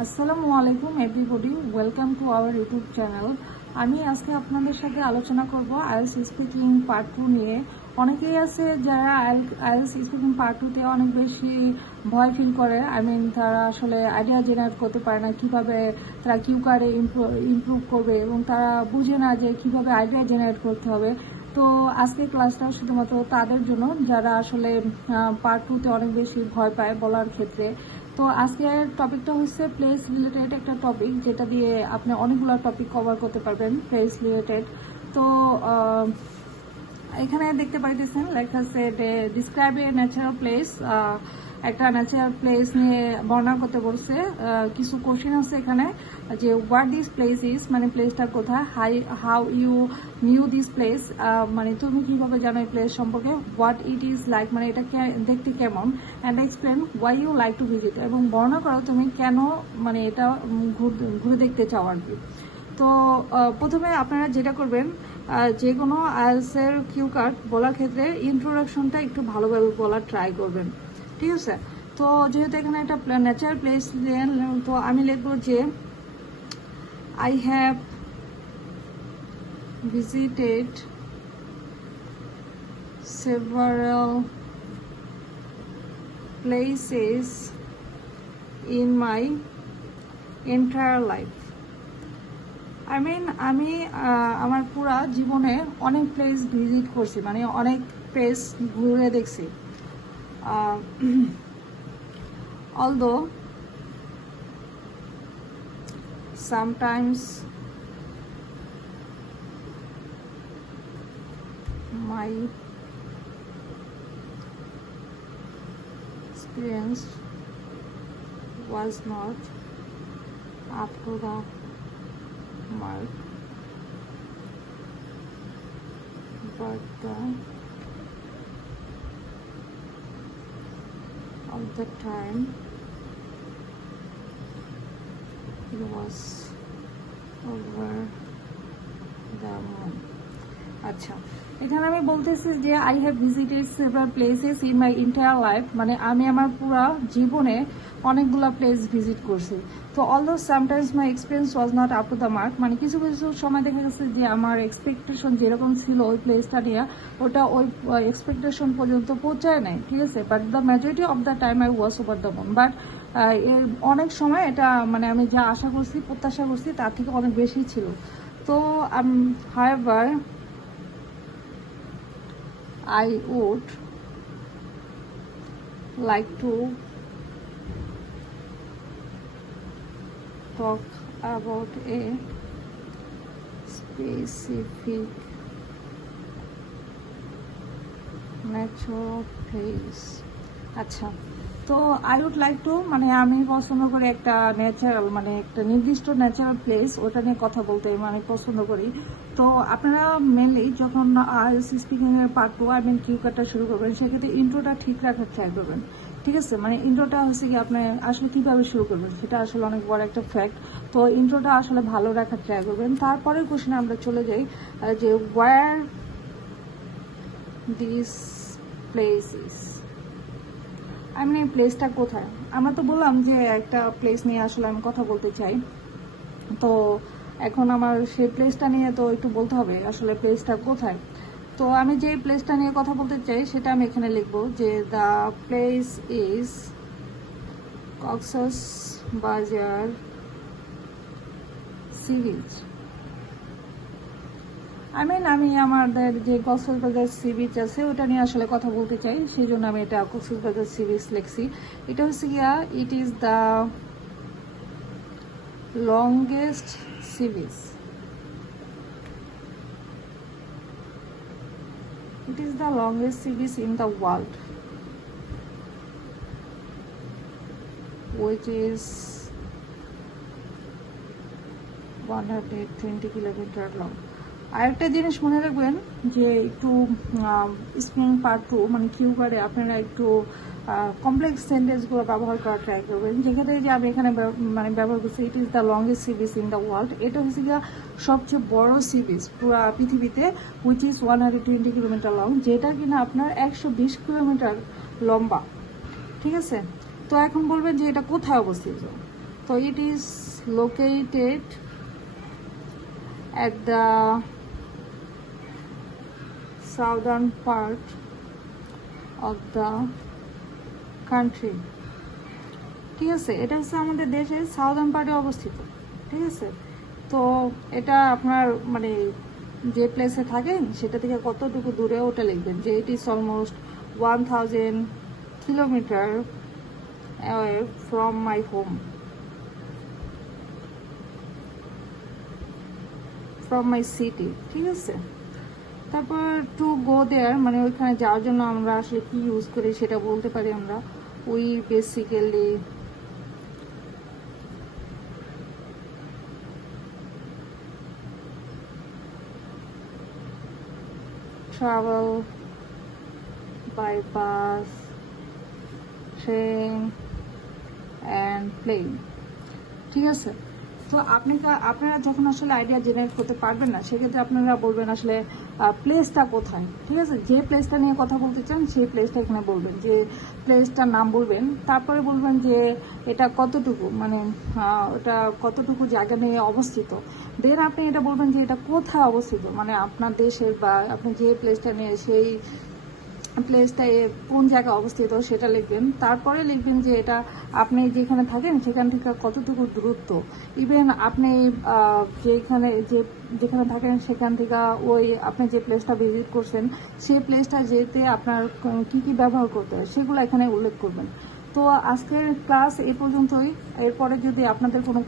আসসালামু আলাইকুম everybody, welcome to our YouTube channel. আমি আজকে আপনাদের সাথে আলোচনা করব আইএলটিএস স্পিকিং পার্ট 2 নিয়ে। অনেকেই আছে যারা আইএলটিএস স্পিকিং পার্ট 2 তে অনেক বেশি ভয় ফিল করে। তারা আসলে আইডিয়া জেনারেট করতে পারে না কিভাবে তারা কিউ কার্ডে ইমপ্রুভ করবে, এবং তারা বুঝে না যে কিভাবে আইডিয়া জেনারেট করতে হবে। তো আজকের ক্লাসটা শুধুমাত্র তাদের জন্য যারা আসলে পার্ট 2 তে অনেক বেশি ভয় পায় বলার ক্ষেত্রে। তো আজকের টপিকটা হচ্ছে প্লেস রিলেটেড একটা টপিক, যেটা দিয়ে আপনি অনেকগুলো টপিক কভার করতে পারবেন প্লেস রিলেটেড। তো এখানে দেখতে পাইতেছেন লেখা আছে ডিসক্রাইব এ ন্যাচারাল প্লেস। একটা ন্যাচারাল প্লেস নিয়ে বর্ণনা করতে বলছে। কিছু কোশ্চেন আছে এখানে, যে হোয়াট দিস প্লেস ইজ, মানে প্লেসটা কোথায়, how you knew this place, মানে তুমি কিভাবে জানো এই প্লেস সম্পর্কে, হোয়াট ইট ইজ লাইক, মানে এটা দেখতে কেমন, and explain why you like to visit, এবং বর্ণনা করো তুমি কেন মানে এটা ঘুরে দেখতে চাও আর কি। তো প্রথমে আপনারা যেটা করবেন, যে কোনো আইএলটিএস এর কিউ কার্ড বলার ক্ষেত্রে ইন্ট্রোডাকশনটা একটু ভালোভাবে বলার ট্রাই করবেন, ঠিক আছে। তো যেহেতু এখানে একটা ন্যাচারাল প্লেস, তো আমি লিখবো যে I have visited several places in my entire life. আমি আমার পুরা জীবনে অনেক প্লেস ভিজিট করছি, মানে অনেক প্লেস ঘুরে দেখছি। although sometimes my experience was not up to the mark, but all the time it was over the moon. আচ্ছা, এখানে আমি বলতেছি যে I have visited several places in my entire life, মানে আমি আমার পুরো জীবনে অনেকগুলো প্লেস ভিজিট করছি। তো although sometimes my experience was not up to the mark, মানে কিছু কিছু সময় দেখা গেছে যে আমার এক্সপেকটেশন যেরকম ছিল ওই প্লেসটা নিয়ে, ওটা ওই এক্সপেকটেশন পর্যন্ত পৌঁছায় নাই, ঠিক আছে। But the majority of the time I was over the moon. But অনেক সময় এটা মানে আমি যা আশা করছি, প্রত্যাশা করছি, তার থেকে অনেক বেশি ছিল। তো however I would like to talk about a specific natural place. আচ্ছা, তো আই উড লাইক টু, মানে আমি পছন্দ করি একটা ন্যাচারাল, মানে একটা নির্দিষ্ট ন্যাচারাল প্লেস, ওটা নিয়ে কথা বলতে মানে পছন্দ করি। তো আপনারা মেনলি যখন আইএলটিএস স্পিকিং এর পার্ট 2 কিউ কার্ডটা শুরু করবেন, সেক্ষেত্রে ইন্ট্রোটা ঠিক রাখার ট্রাই করবেন, ঠিক আছে। মানে ইন্ট্রোটা হচ্ছে কি আপনি আসলে কিভাবে শুরু করবেন, সেটা আসলে অনেক বড় একটা ফ্যাক্ট। তো ইন্ট্রোটা আসলে ভালো রাখার ট্রাই করবেন। তারপরের কোশ্চেনে আমরা চলে যাই, যে ওয়্যার দিস প্লেস ইজ, এই প্লেসটা কোথায়। আমরা তো বললাম যে একটা প্লেস নিয়ে আসলে আমি কথা বলতে চাই। তো এখন আমার সেই প্লেসটা নিয়ে তো একটু বলতে হবে আসলে প্লেসটা কোথায়। তো আমি যে প্লেসটা নিয়ে কথা বলতে চাই সেটা আমি এখানে লিখবো, যে the place is Cox's Bazar sea beach. আমি আমাদের যে কক্সবাজার সি বিচ আছে ওটা নিয়ে আসলে কথা বলতে চাই, সেই জন্য আমি এটা কক্সবাজার সি বিচ লিখছি। এটা হচ্ছে গিয়া it is the longest sea beach, it is the longest sea beach in the world, which is 120 kilometre long. আরেকটা জিনিস মনে রাখবেন, যে একটু স্পিকিং পার্ট 2 মানে কিউ কার্ডে আপনারা একটু কমপ্লেক্স সেন্টেন্সগুলো ব্যবহার করার ট্রাই করবেন। যেক্ষেত্রে যে আমি এখানে মানে ব্যবহার করছি it is the longest sea beach in the world, এটা হচ্ছে গিয়ে সবচেয়ে বড় সি বিচ পুরো পৃথিবীতে, হুইচ ইজ 120 কিলোমিটার লং, যেটা কিনা আপনার 120 কিলোমিটার লম্বা, ঠিক আছে। তো এখন বলবেন যে এটা কোথায় অবস্থিত। So it is located at the southern part of the country. ঠিক আছে, এটা হচ্ছে আমাদের দেশের সাউদার্ন পার্টে অবস্থিত। ঠিক আছে, তো এটা আপনার মানে যে প্লেসে থাকেন সেটা থেকে কতটুকু দূরে ওটা লিখবেন যে it is almost 1000 kilometre away from my home, from my city। ঠিক আছে, তারপর টু গো দেয়ার মানে ওইখানে যাওয়ার জন্য আমরা আসলে কি ইউজ করি সেটা বলতে পারি আমরা। We basically travel by bus, train and plane। ঠিক আছে, তো আপনারা যখন আসলে আইডিয়া জেনারেট করতে পারবেন না সেক্ষেত্রে আপনারা বলবেন আসলে প্লেসটা কোথায়। ঠিক আছে, যে প্লেসটা নিয়ে কথা বলতে চান সেই প্লেসটা এখানে বলবেন, যে প্লেসটার নাম বলবেন, তারপরে বলবেন যে এটা কতটুকু মানে ওটা কতটুকু জায়গা নিয়ে অবস্থিত। দেন আপনি এটা বলবেন যে এটা কোথায় অবস্থিত, মানে আপনার দেশের বা আপনি যে প্লেসটা নিয়ে সেই প্লেসটা কোন জায়গায় অবস্থিত সেটা লিখবেন। তারপরে লিখবেন যে এটা আপনি যেখানে থাকেন সেখান থেকে কতটুকু দূরত্ব। ইভেন আপনি যেখানে থাকেন সেখান থেকে ওই আপনি যে প্লেসটা ভিজিট করছেন সেই প্লেসটা যেতে আপনার কি কি ব্যবহার করতে হয় সেগুলো এখানে উল্লেখ করবেন। তো আজকের ক্লাস এই পর্যন্তই। এরপরে যদি আপনাদের কোনো